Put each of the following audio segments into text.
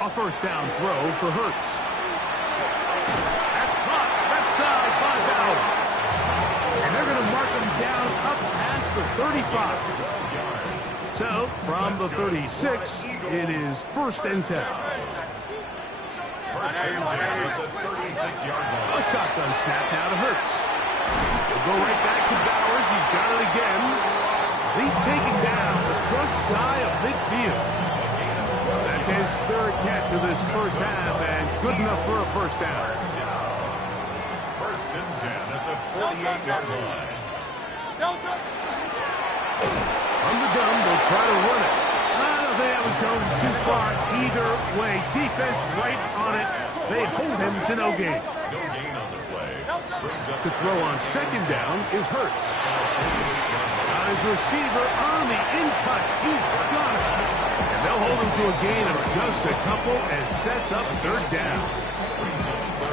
A first down throw for Hurts. That's caught left side by Bowers. And they're going to mark him down up past the 35. So, from the 36, it is first and 10. First and 10 at the 36-yard line. A shotgun snap now to Hurts. He'll go right back to Bowers. He's got it again. He's taken down just shy of midfield. That's his third catch of this first half, and good enough for a first down. First and 10 at the 48-yard line. From the gun, they'll try to run it. I don't think that was going too far either way. Defense right on it. They hold him to no gain. No gain on the play. To throw on second down is Hurts. Got his receiver on the in-cut. He's got it. And they'll hold him to a gain of just a couple and sets up third down.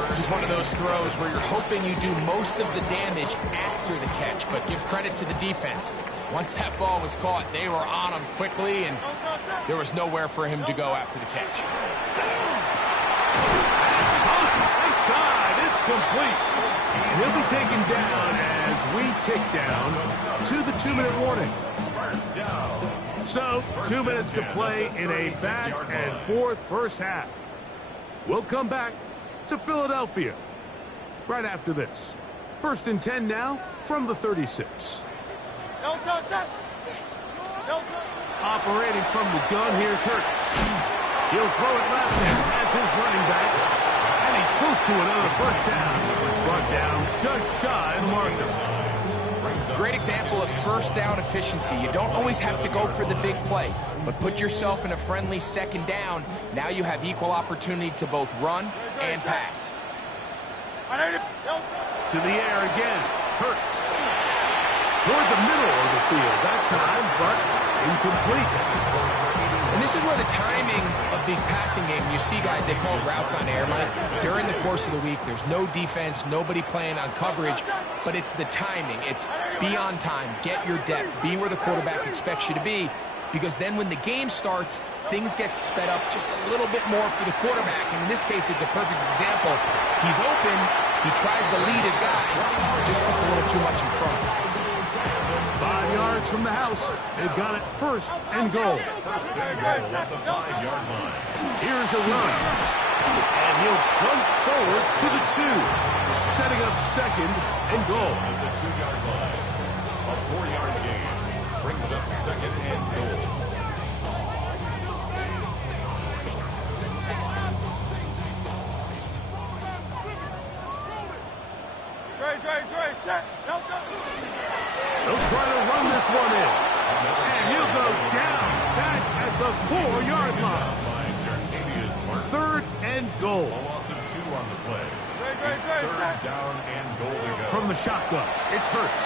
This is one of those throws where you're hoping you do most of the damage after the catch, but give credit to the defense. Once that ball was caught, they were on him quickly, and there was nowhere for him to go after the catch. Nice side. It's complete. He'll be taken down as we tick down to the 2-minute warning. So, 2 minutes to play in a back-and-forth first half. We'll come back to Philadelphia right after this. First and 10 now from the 36. Operating from the gun, here's Hurts. He'll throw it left and has his running back. And he's close to another first down. It's brought down just shy of the marker. Great example of first down efficiency. You don't always have to go for the big play, but put yourself in a friendly second down. Now you have equal opportunity to both run and pass. To the air again. Hurts. Toward the middle of the field that time, but incomplete. And this is where the timing of these passing games, you see guys, they call routes on air, Mike. During the course of the week, there's no defense, nobody playing on coverage, but it's the timing. It's be on time, get your depth, be where the quarterback expects you to be, because then when the game starts, things get sped up just a little bit more for the quarterback. And in this case, it's a perfect example. He's open, he tries to lead his guy, just puts a little too much in front. 5 yards from the house. They've got it first and goal. First and goal at the 5-yard line. Here's a run. And he'll punch forward to the 2. Setting up second and goal. At the 2-yard line. A 4-yard gain brings up second and goal. They'll try to run this one in. And he'll go down back at the 4-yard line. Third and goal. A loss of 2 on the play. It's third down and goal to go. From the shotgun, it's Hurts.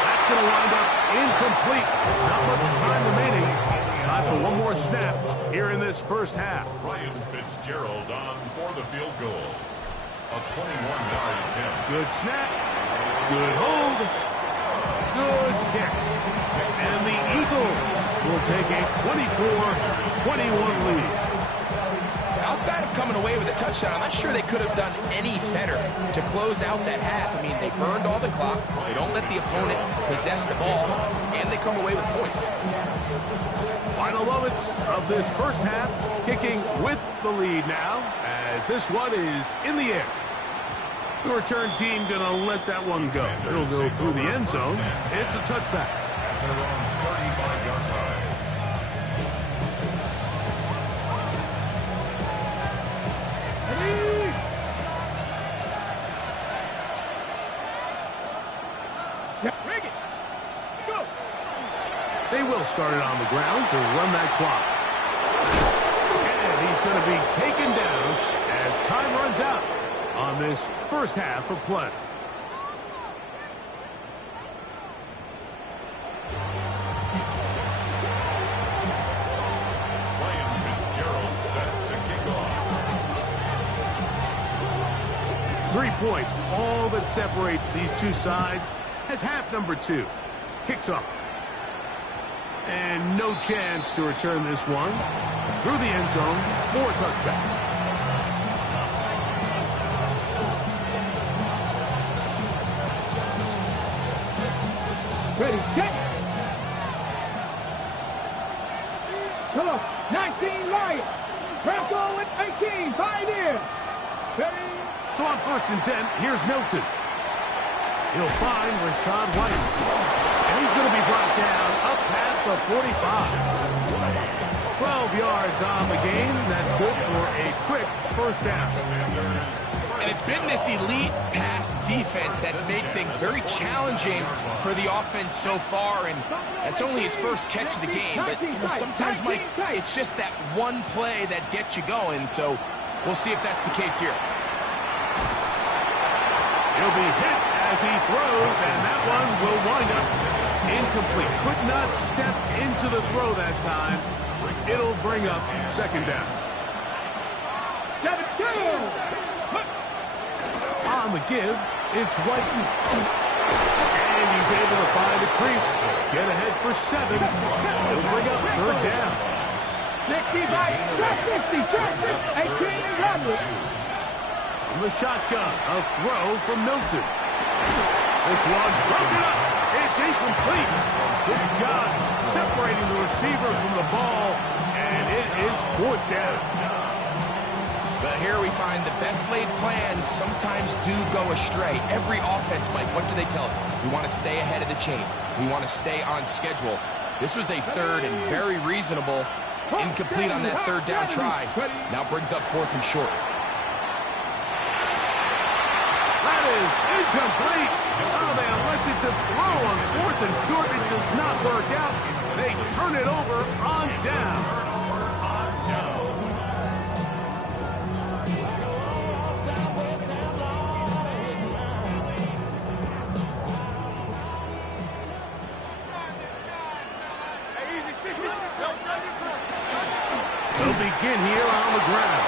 That's going to wind up incomplete. Not much time remaining. Time for one more snap here in this first half. Ryan Fitzgerald on for the field goal. A 21-yard attempt. Good snap. Good hold. Good kick. And the Eagles will take a 24-21 lead. Outside of coming away with a touchdown, I'm not sure they could have done any better to close out that half. I mean, they burned all the clock. They don't let the opponent possess the ball, and they come away with points. Final moments of this first half, kicking with the lead now, as this one is in the air. The return team going to let that one go. It'll go through the end zone. It's a touchback. At their own 35-yard line. They will start it on the ground to run that clock. And he's going to be taken down as time runs out on this first half of play. Ryan Fitzgerald set to kick off. 3 points, all that separates these two sides, as half number 2 kicks off. And no chance to return this one. Through the end zone for a touchback. Ready, set. Come on, 19 Lions. Bronco with 18, 5 in. Ready. So on 1st and 10, here's Milton. He'll find Rashad White. And he's going to be brought down up past the 45. 12 yards on the game. That's good for a quick first down. And it's been this elite pass defense that's made things very challenging for the offense so far, and that's only his first catch of the game. But you know, sometimes, Mike, it's just that one play that gets you going, so we'll see if that's the case here. He'll be hit as he throws, and that one will wind up incomplete. Could not step into the throw that time. It'll bring up 2nd down. On the give, it's White. And he's able to find a crease. Get ahead for 7. He'll bring up 3rd down. 60 right, 50, 18 and running. From the shotgun, a throw from Milton. This one broken up. It's incomplete. Good job separating the receiver from the ball, and it is 4th down. But here we find the best laid plans sometimes do go astray. Every offense, Mike, what do they tell us? We want to stay ahead of the chains. We want to stay on schedule. This was a 3rd and very reasonable. Incomplete on that 3rd down try. Now brings up 4th and short. That is incomplete. Oh, they elected to throw on 4th and short. It does not work out. They turn it over on down. They'll begin here on the ground.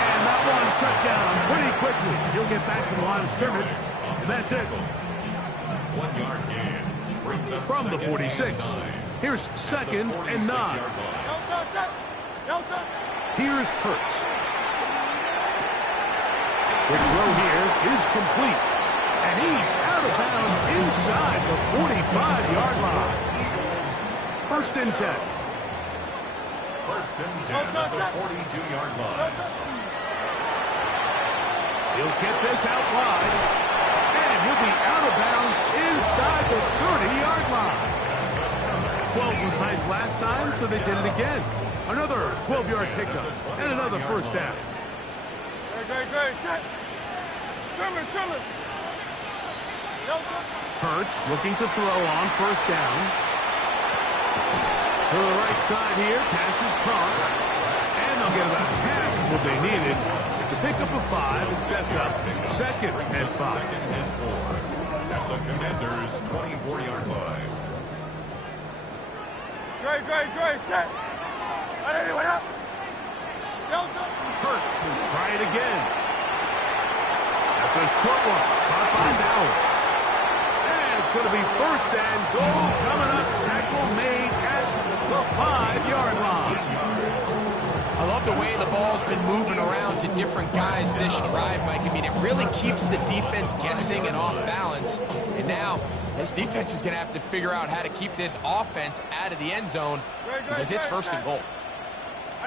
And that one shut down pretty quickly. He'll get back to the line of scrimmage. And that's it. 1 yard gain. Brings up From the 46. Here's 2nd and 9. Here's Hurts. The throw here is complete. And he's out of bounds inside the 45-yard line. 1st and 10. 1st and 10 at the 42-yard line. He'll get this out wide. And he'll be out of bounds inside the 30-yard line. 12 was nice last time, so they did it again. Another 12-yard pickup and another 1st down. Hurts looking to throw on 1st down. To the right side here, pass is caught. And they'll get about half of what they needed. It's a pickup of 5. It sets up 2nd and 5. 2nd and 4. At the Commanders' 24-yard line. Great, set. Hurts will try it again. That's a short one. Caught by Bowers. And it's going to be 1st and goal coming up. Tackle made at the 5-yard line. I love the way the ball's been moving around to different guys this drive, Mike. I mean, it really keeps the defense guessing and off balance. And now, this defense is going to have to figure out how to keep this offense out of the end zone because it's 1st and goal. A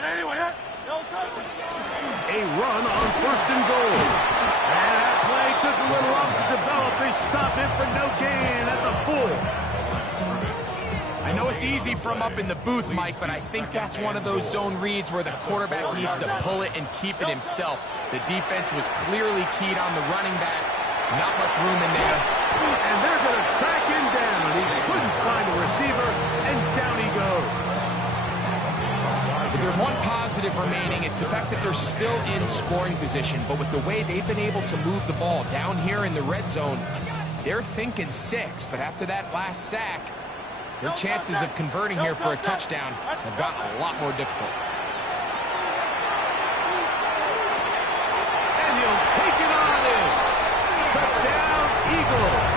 run on 1st and goal. And that play took a little long to develop. They stop it for no gain at the 4. I know it's easy from up in the booth, Mike, but I think that's one of those zone reads where the quarterback needs to pull it and keep it himself. The defense was clearly keyed on the running back. Not much room in there. And they're going to track him down. He couldn't find a receiver, and down he goes. If there's one positive remaining, it's the fact that they're still in scoring position. But with the way they've been able to move the ball down here in the red zone, they're thinking 6. But after that last sack, their chances of converting here for a touchdown have gotten a lot more difficult. And he'll take it on in. Touchdown, Eagles.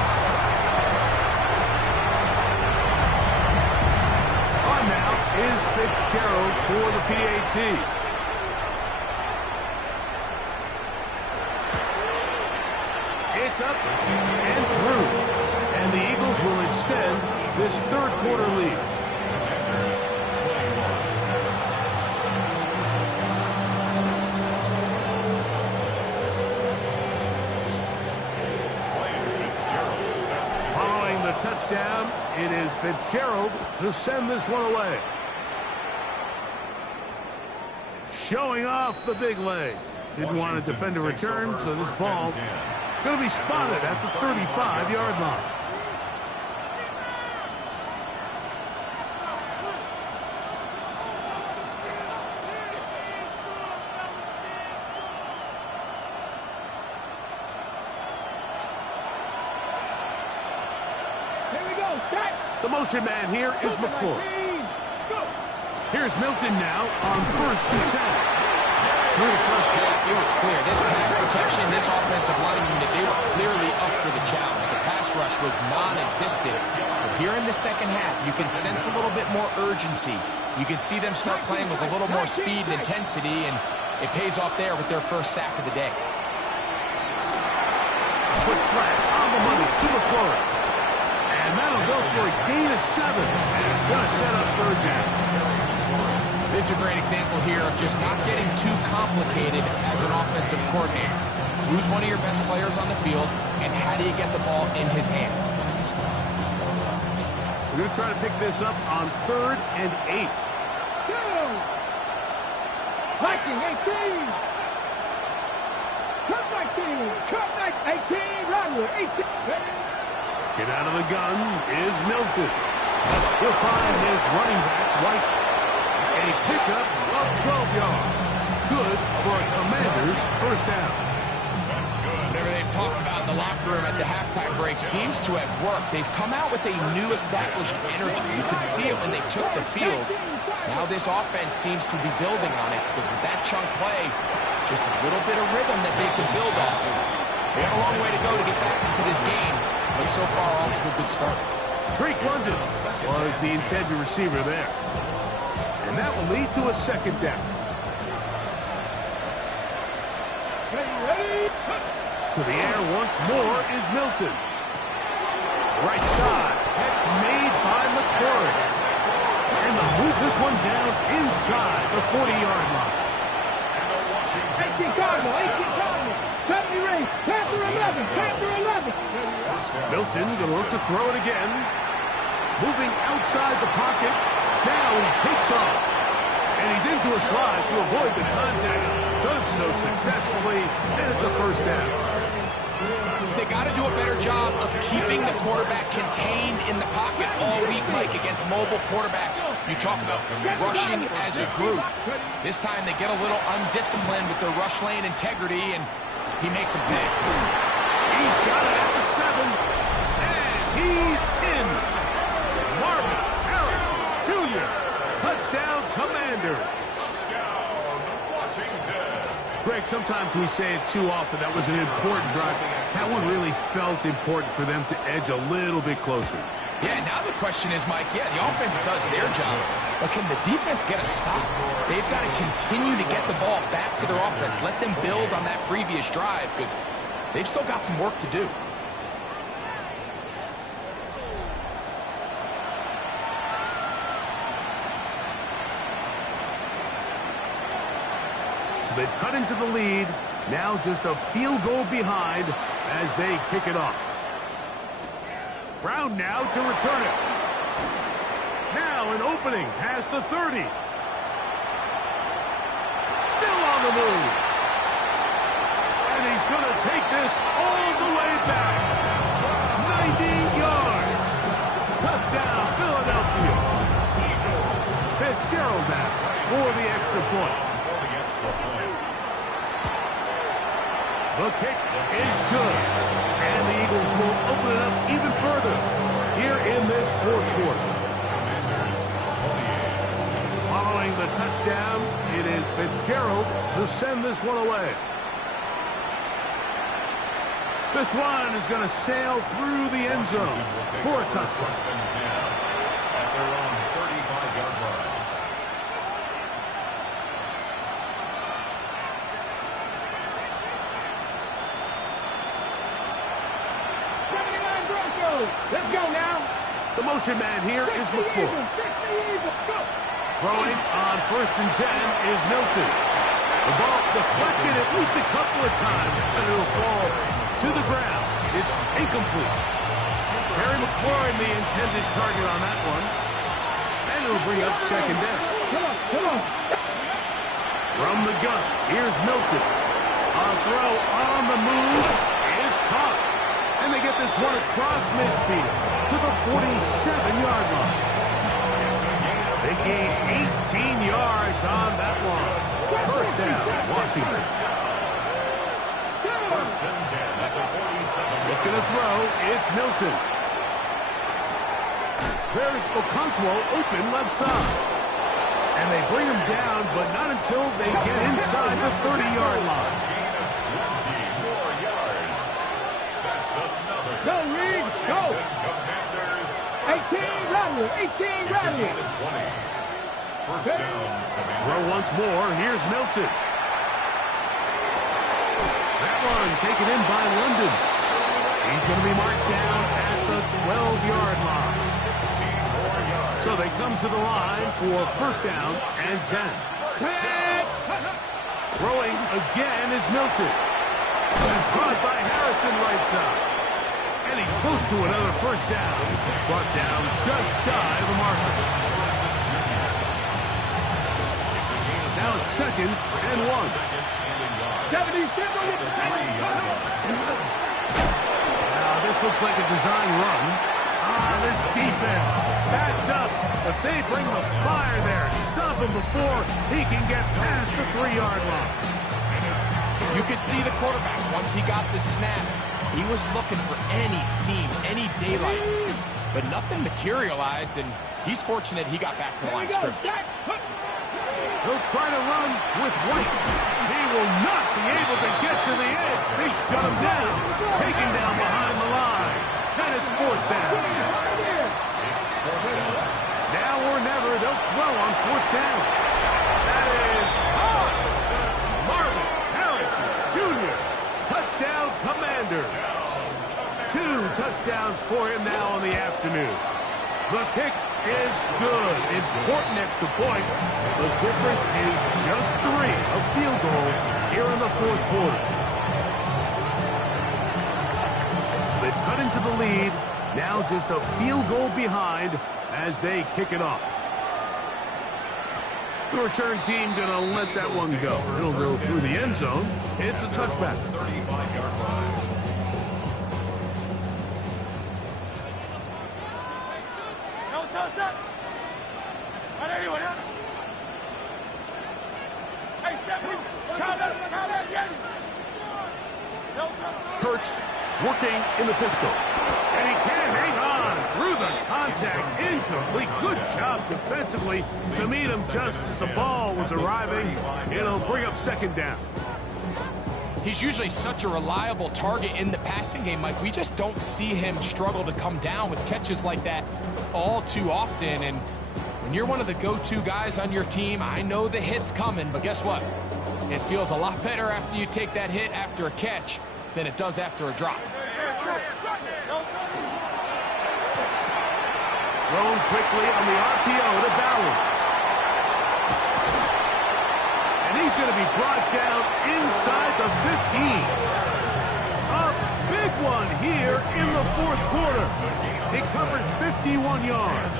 Fitzgerald for the PAT. It's up and through. And the Eagles will extend this third quarter lead. Following the touchdown, it is Fitzgerald to send this one away. Showing off the big leg. Didn't want to defend a return, so this ball going to be spotted at the 35-yard line. Here we go, set. The motion man here is McClure. Here's Milton now on 1st and 10. Through the first half, it was clear. This pass protection, this offensive line unit, they were clearly up for the challenge. The pass rush was non-existent. But here in the second half, you can sense a little bit more urgency. You can see them start playing with a little more speed and intensity, and it pays off there with their first sack of the day. Quick slant on the money to McClure. And that'll go for a gain of 7. And it's going to set up third down. This is a great example here of just not getting too complicated as an offensive coordinator. Who's one of your best players on the field, and how do you get the ball in his hands? We're going to try to pick this up on 3rd and 8. Viking 18. Cut 19. Cut 18. Rodler 18. Get out of the gun is Milton. He'll find his running back, White. A pickup of 12 yards. Good for a Commanders first down. That's good. Whatever they've talked about in the locker room at the halftime break seems to have worked. They've come out with a new established energy. You could see it when they took the field. Now this offense seems to be building on it because with that chunk play, just a little bit of rhythm that they can build off of. They have a long way to go to get back into this game, but so far off to a good start. Drake London was the intended receiver there. And that will lead to a second down. To the air once more is Milton. Right side. Catch made by McClure. And they'll move this one down inside the 40-yard line. 18 Cardinal. 18 Cardinal. 70 ring. Panther 11. Panther 11. Milton going to look to throw it again. Moving outside the pocket. Now he takes off. And he's into a slide to avoid the contact. Does so successfully. And it's a first down. They got to do a better job of keeping the quarterback contained in the pocket all week, Mike, against mobile quarterbacks. You talk about rushing as a group. This time they get a little undisciplined with their rush lane integrity, and he makes a pay. He's got it at the 7. And he's in. Marvin Harrison Jr. Touchdown, Commanders. Touchdown, Washington. Greg, sometimes we say it too often. That was an important drive. That one really felt important for them to edge a little bit closer. Yeah, now the question is, Mike, yeah, the offense does their job, but can the defense get a stop? They've got to continue to get the ball back to their offense. Let them build on that previous drive because they've still got some work to do. So they've cut into the lead. Now just a field goal behind as they kick it off. Brown now to return it. Now an opening past the 30. Still on the move. And he's going to take this all the way back. 90 yards. Touchdown, Philadelphia. Fitzgerald now for the extra point. The kick is good. And the Eagles will open it up even further here in this fourth quarter. Following the touchdown, it is Fitzgerald to send this one away. This one is going to sail through the end zone for a touchdown. At their own 35-yard line. Let's go now. The motion man here is McClure. Throwing on 1st and 10 is Milton. The ball deflected at least a couple of times, but it'll fall to the ground. It's incomplete. Terry McLaurin, the intended target on that one. And it'll bring up 2nd down. Come on. From the gun, here's Milton. A throw on the move is caught. And they get this one across midfield to the 47-yard line. They gain 18 yards on that one. 1st down, Washington. 1st and 10 at the 47. Looking to throw, it's Milton. There's Okonkwo open left side. And they bring him down, but not until they get inside the 30-yard line. Gain of 20 more yards. That's another. Go, Reed, go. Commanders. 18, Rattler, 18, It's a gain Rattler. of 20. 1st down, Commanders. Throw once more. Here's Milton. That one taken in by London. He's going to be marked down at the 12-yard line. 16 more yards. So they come to the line for 1st down and 10. Throwing again is Milton. It's caught by Harrison right side. And he's close to another 1st down. He's brought down just shy of the marker. Now it's 2nd and 1. 76 on the Now this looks like a design run. This defense backed up, but they bring the fire there. Stop him before he can get past the 3-yard line. You could see the quarterback, once he got the snap, he was looking for any seam, any daylight. But nothing materialized, and he's fortunate he got back to the line of scrimmage. He'll try to run with White. He will not be able to get to the edge. They shut him down. Taken down behind the line. And it's 4th down. Now or never, they'll throw on 4th down. That is Marvin Harrison Jr. Touchdown, Commanders. 2 touchdowns for him now in the afternoon. The kick is good. Important extra point. The difference is just 3. A field goal here in the 4th quarter. So they've cut into the lead. Now just a field goal behind as they kick it off. The return team going to let that one go. It'll go through the end zone. It's a touchback. 35-yard line. Hurts working in the pistol. And he can't hang on through the contact. Incomplete. Good job defensively to meet him just as the ball was arriving. It'll bring up 2nd down. He's usually such a reliable target in the passing game, Mike. We just don't see him struggle to come down with catches like that all too often. And when you're one of the go-to guys on your team, I know the hit's coming, but guess what? It feels a lot better after you take that hit after a catch than it does after a drop. Thrown quickly on the RPO to Bowers. And he's going to be brought down inside the 15. A big one here in the 4th quarter. It covers 51 yards.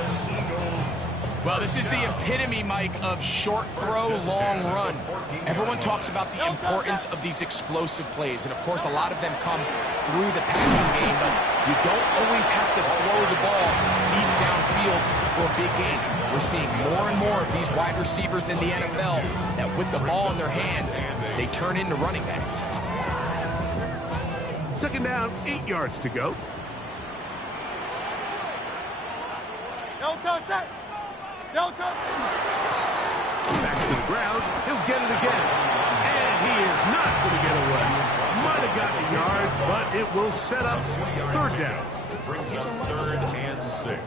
Well, this is the epitome, Mike, of short throw, long run. Everyone talks about the importance of these explosive plays, and of course a lot of them come through the passing game, but you don't always have to throw the ball deep downfield for a big gain. We're seeing more and more of these wide receivers in the NFL that with the ball in their hands, they turn into running backs. 2nd down, 8 yards to go. Back to the ground. He'll get it again. And he is not going to get away. Might have gotten yards, but it will set up 3rd down. Brings up 3rd and 6.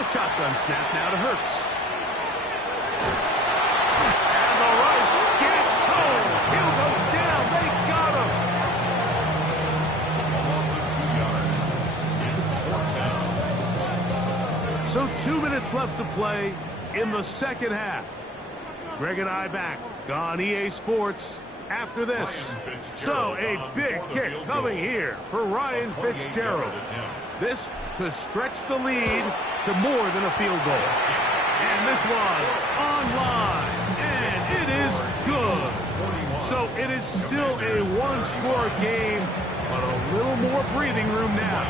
A shotgun snap now to Hurts. And the rush gets home. He'll go down. They got him. A loss of 2 yards. It's 4th down. So 2 minutes left to play in the second half. Greg and I back on EA Sports after this. So a big kick coming here for Ryan Fitzgerald. This to stretch the lead to more than a field goal. And this one online. And it is good. So it is still a one-score game, but a little more breathing room now.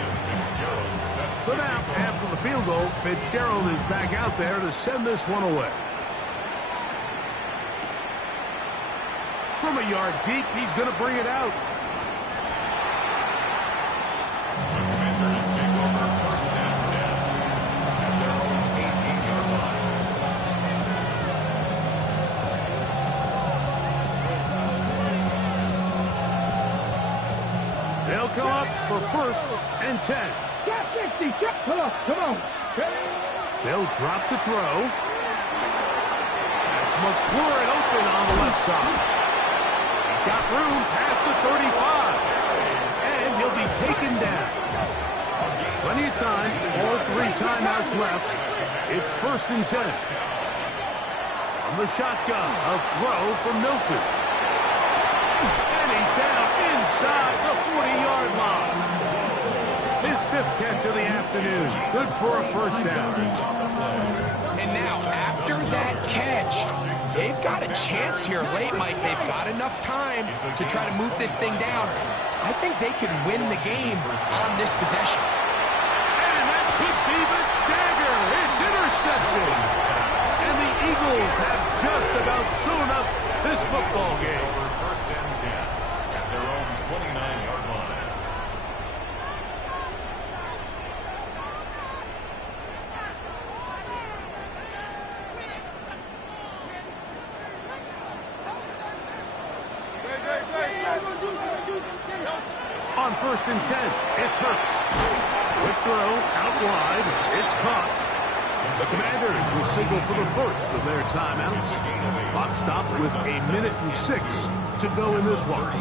So now, after the field goal, Fitzgerald is back out there to send this one away. From a yard deep, he's going to bring it out. The Commanders take over 1st and 10 at their own 18-yard line. They'll come up for 1st and 10. Got 50. Come on. They'll drop to throw. That's McLaurin open on the left side. He's got room past the 35. And he'll be taken down. Plenty of time. All 3 timeouts left. It's 1st and 10. From the shotgun, a throw from Milton. And he's down inside the 40-yard line. His 5th catch of the afternoon. Good for a 1st down. And now, after that catch, they've got a chance here late, Mike. They've got enough time to try to move this thing down. I think they can win the game on this possession. And that could be the dagger. It's intercepted. And the Eagles have just about sewn up this football game. Over 1st and 10 at their own 29-yard line. On 1st and 10, it's Hurts. Quick throw, out wide. It's caught. The Commanders will signal for the first of their timeouts. Clock stops with 1:06 to go in this one.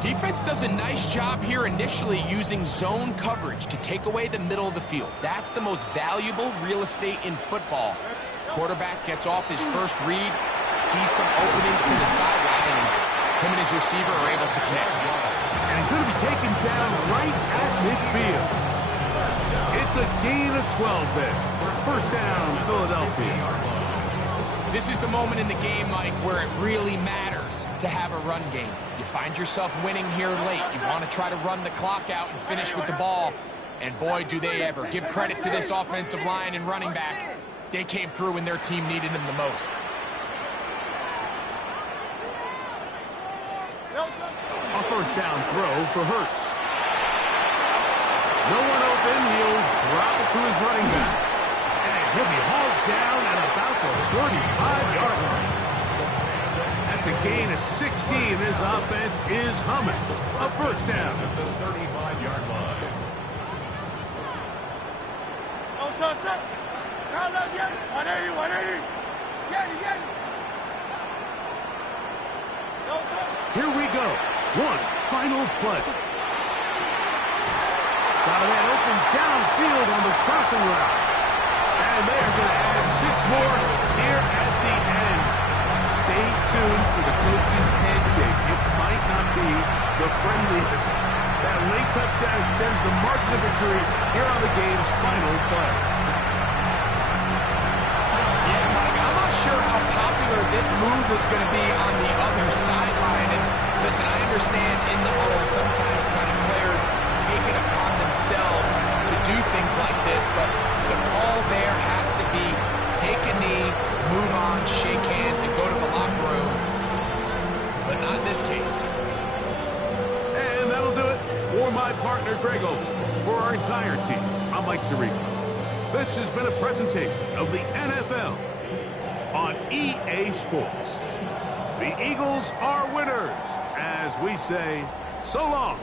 Defense does a nice job here initially using zone coverage to take away the middle of the field. That's the most valuable real estate in football. Quarterback gets off his first read, sees some openings to the sideline, and him and his receiver are able to connect. And he's going to be taken down right at midfield. It's a gain of 12 there. 1st down, Philadelphia. This is the moment in the game, Mike, where it really matters to have a run game. You find yourself winning here late. You want to try to run the clock out and finish with the ball. And boy, do they ever. Give credit to this offensive line and running back. They came through when their team needed them the most. A 1st down throw for Hurts. No one open. He'll drop it to his running back. And he'll be hauled down at about the 35-yard line. That's a gain of 16. This offense is humming. A 1st down. At the 35-yard line. Here we go. One final play. Got a man open downfield on the crossing route. And they're going to add 6 more here at the end. Stay tuned for the coach's handshake. It might not be the friendliest. That late touchdown extends the margin of victory here on the game's final play. Yeah, Mike, I'm not sure how popular this move is going to be on the other sideline. And listen, I understand in the huddle sometimes kind of players take it upon themselves to do things like this, but the call there has to be take a knee, move on, shake hands, and go to the locker room. But not in this case. And that'll do it for my partner, Greg Olson. For our entire team, I'm Mike Tirico. This has been a presentation of the NFL on EA Sports. The Eagles are winners, as we say, so long.